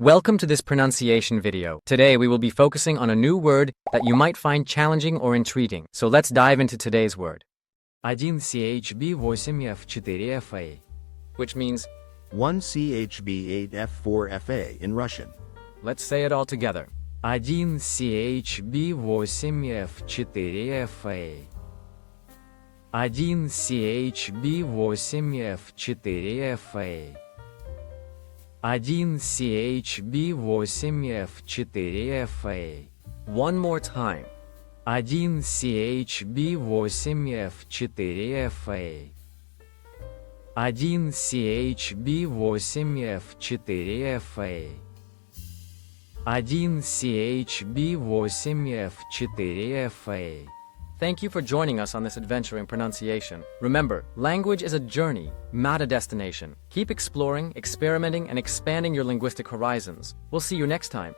Welcome to this pronunciation video. Today we will be focusing on a new word that you might find challenging or intriguing. So let's dive into today's word. 1chb8f4fa, which means 1chb8f4fa in Russian. let's say it all together. 1chb8f4fa. 1chb8f4fa. 1chb8f4fa. One more time. 1chb8f4fa. 1chb8f4fa. 1chb8f4fa. Thank you for joining us on this adventure in pronunciation. Remember, language is a journey, not a destination. Keep exploring, experimenting, and expanding your linguistic horizons. We'll see you next time.